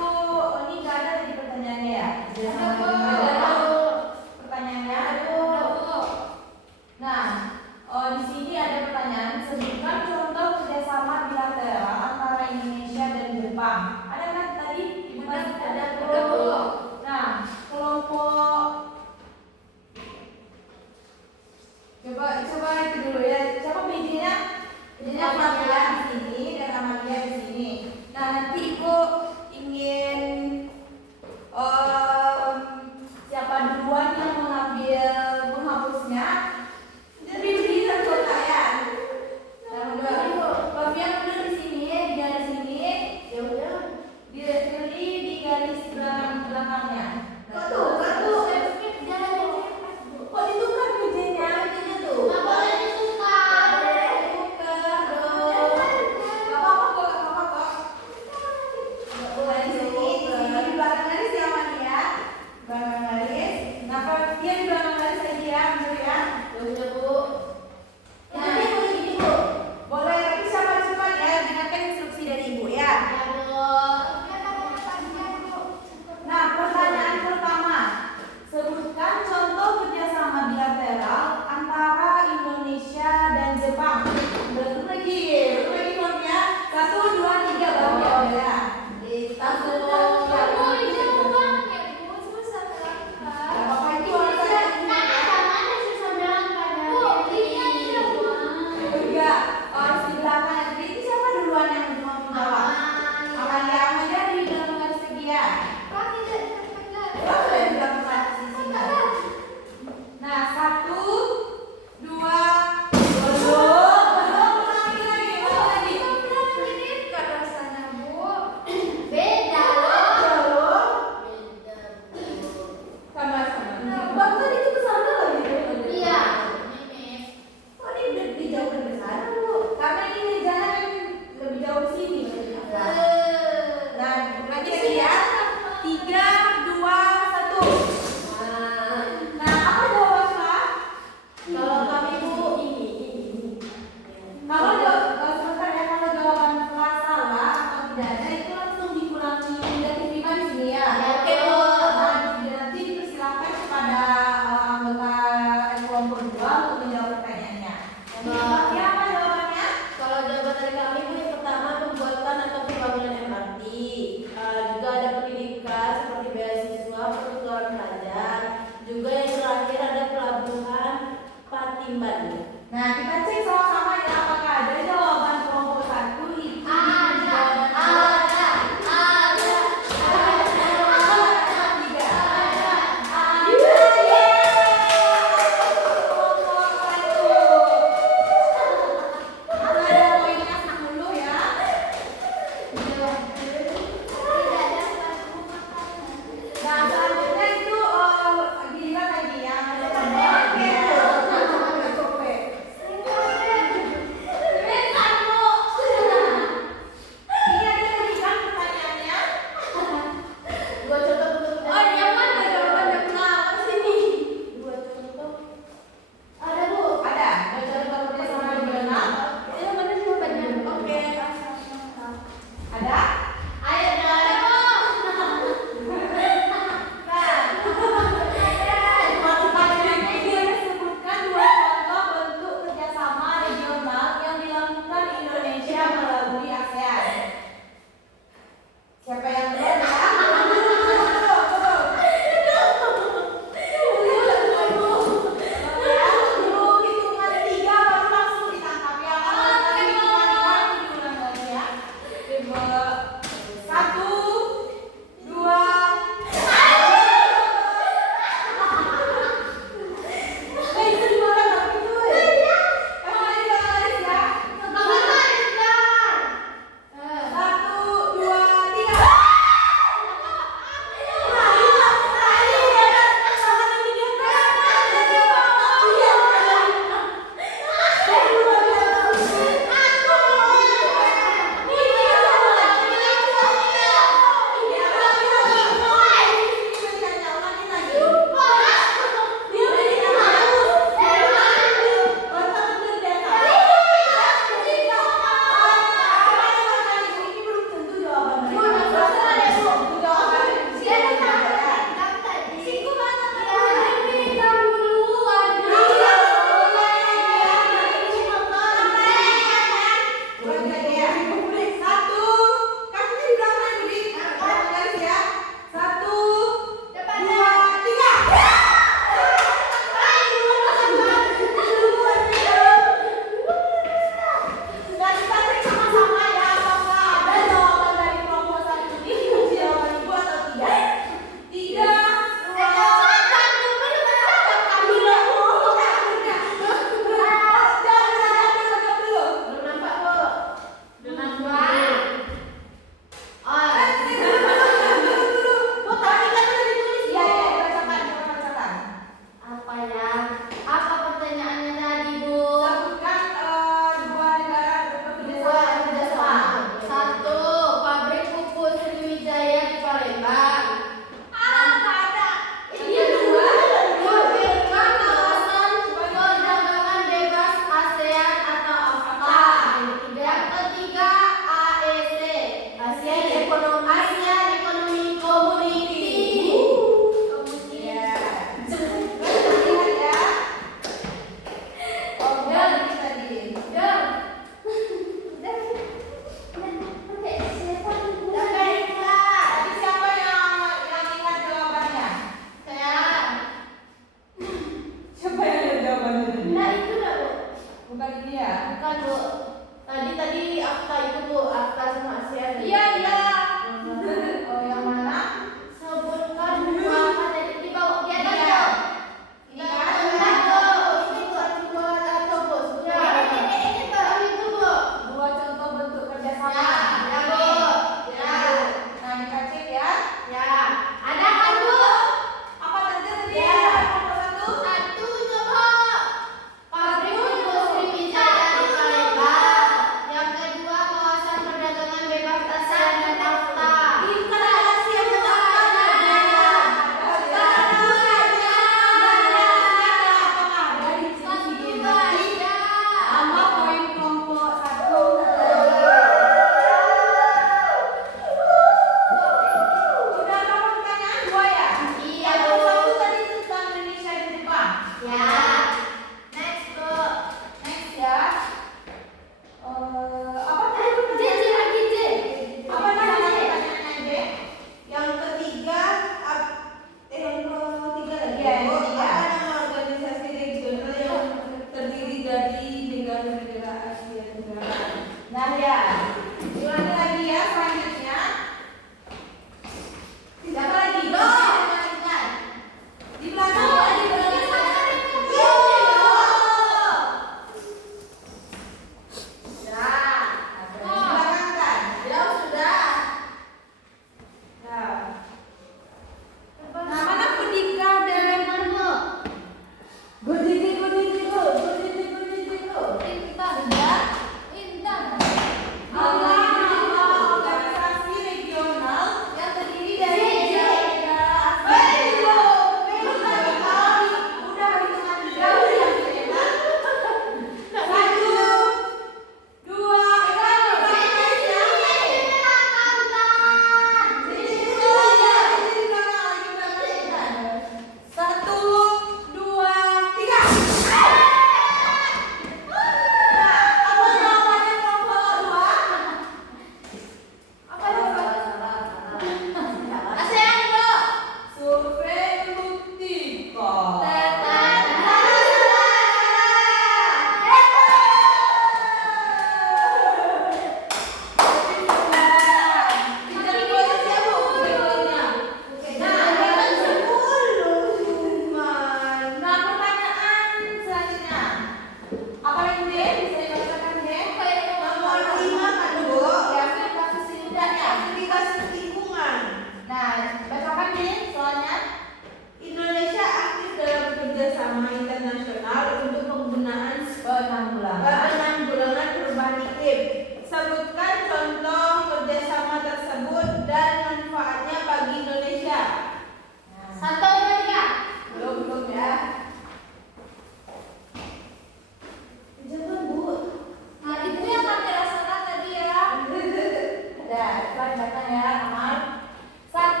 kerjakan ya, aman. 1,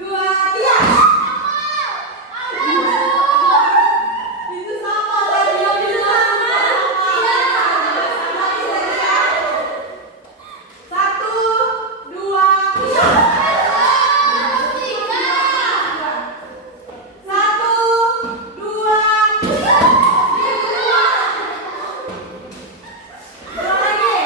2, 3. Itu sama tadi, itu sama. Sama ini ya. 1, 2, 3. 1, 2, 3. Ulang lagi.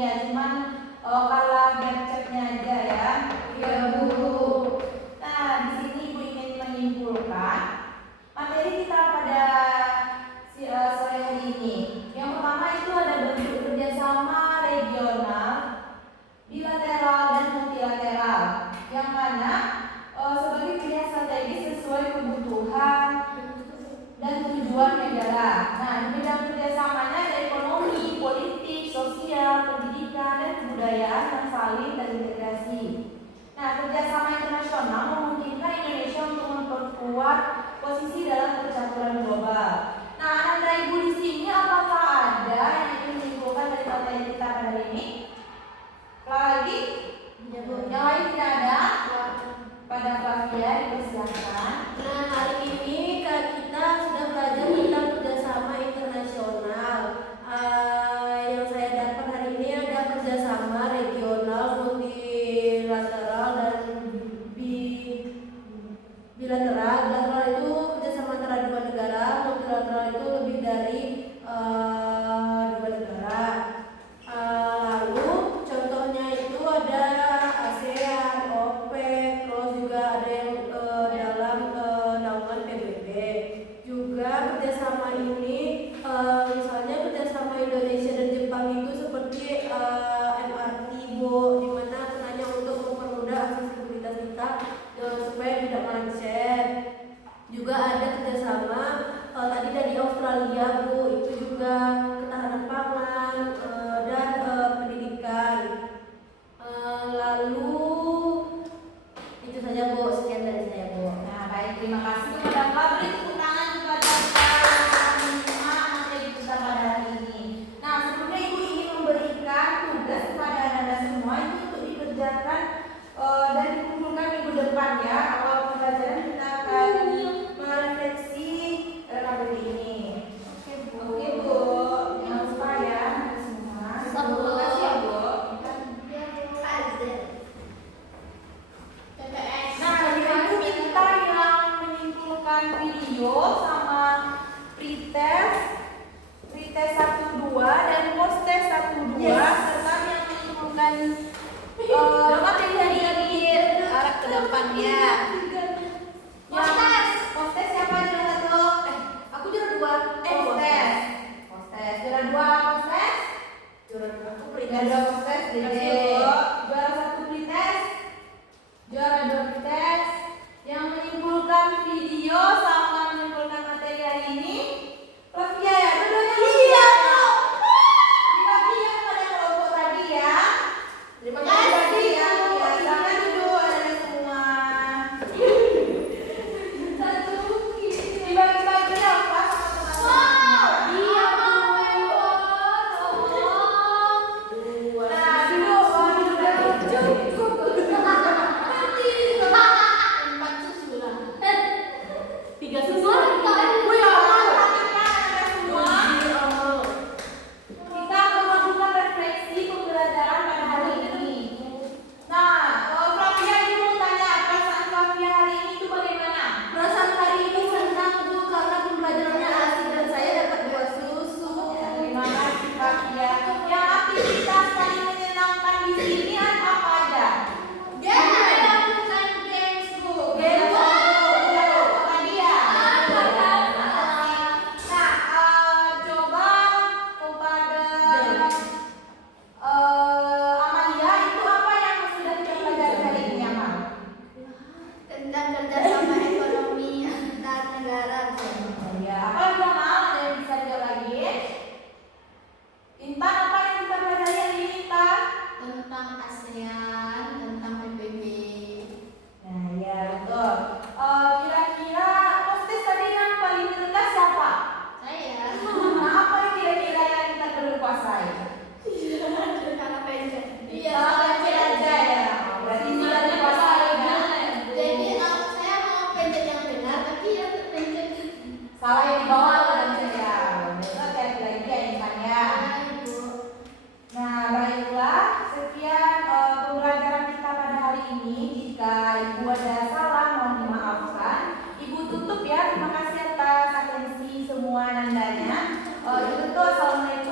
ya, cuman kalah gercepnya aja ya. Iya, Bu. Nah, di sini Ibu ingin menyimpulkan materi kita pada sore hari ini. Yang pertama itu ada bentuk kerjasama regional, bilateral dan multilateral, yang mana sebagai pilihan strategis sesuai kebutuhan dan tujuan negara. Nah, di bidang kerjasamanya ada ekonomi, politik, sosial, pendidikan, dan kebudayaan yang saling terintegrasi. Nah, kerjasama internasional memungkinkan Indonesia untuk memperkuat posisi dalam percaturan global. Nah, Anda Ibu di sini apakah ada yang ingin menyimpulkan dari materi kita pada hari ini? Lagi? Ya, Bu. Yang lain tidak ada? Pada Flavia dipersilakan. Nah, hari ini kita sudah belajar tentang kerjasama internasional. Yang saya dapat hari ini ada kerjasama regional, multilateral, dan bilateral. Bilateral itu kerjasama antara dua negara, multilateral itu lebih dari dua negara. Lalu contohnya itu ada ASEAN, OPEC, terus juga ada yang dalam naungan PBB. Juga kerjasama ini misalnya kerjasama Indonesia dan Jepang itu seperti MRT, Bu, di mana gunanya untuk mempermudah aksesibilitas kita supaya tidak melenceng. Juga ada kerjasama tadi dari Australia, Bu, itu juga ketahanan pangan dan pendidikan. Lalu itu saja, Bu, sekian dari saya, Bu. Nah, baik, terima kasih kepada Fabri. Tepuk tangan kepada kita yang menerima materi kita pada hari ini. Nah, sebelumnya Ibu ingin memberikan tugas kepada Anda semua itu untuk dikerjakan dan dikumpulkan minggu depan ya. Awal pembelajaran kita akan merefleksi materi ini. Oke, Bu. Jangan lupa ya, Anda semua. Terima kasih ya, Bu. Nah, Ibu minta yang menyimpulkan video sama pretest 1-2 dan post test 1-2 serta yang menyimpulkan materi hari ini arah ke depannya. Post test siapa juara satu? Aku juara 2. Post test. Juara 2 post test. Juara 2 post test. Juara 1 pretest. Juara 2 pretest. Yang menyimpulkan video sama menyimpulkan materi hari ini Flavia ya, dua-duanya iya. Dibagi ya pada kelompok tadi ya. Terima kasih tadi ya. Silakan duduk ada semua. Dibagi-bagi ya Pak sama teman-teman. Iya, Bu. Nah, duduk cukup. Empat susu lah. 3 susu. Bu ya perhatikan Anda semua. Kita akan melakukan refleksi pembelajaran pada hari ini. Nah, Flavia ini mau tanya perasaan Flavia hari ini itu bagaimana? Perasaan hari ini senang, Bu, karena pembelajarannya asik dan saya dapat 2 susu. Terima kasih Flavia. Yang aktivitas paling menyenangkan di sini apa aja? Tadi ya. Nah, coba kepada Amalia itu apa yang sudah kita pelajari hari ini, Amal? Tentang kerjasama ekonomi antar negara. Ya, apa lagi Amal? Ada yang bisa dijawab lagi? Intan, apa yang kita pelajari hari ini, Intan? Tentang ASEAN, tentang PBB. Nah, ya betul. Kira-kira postis tadi yang paling rendah siapa? Saya Nah, apa yang kira-kira yang kita perlu kuasai? karena pendek. Salah baca aja ya. Berarti sudah dikuasai kan? Jadi saya mau pendek yang benar, tapi yang terpendek. Salah yang di bawah dan saja. Besok cari lagi ya Intan ya. Nah, baiklah. Sekian pembelajaran kita pada hari ini. Jika Ibu ada salah, mohon dimaafkan. Ibu tutup ya. Terima kasih atas atensi semua nandanya. Itu assalamualaikum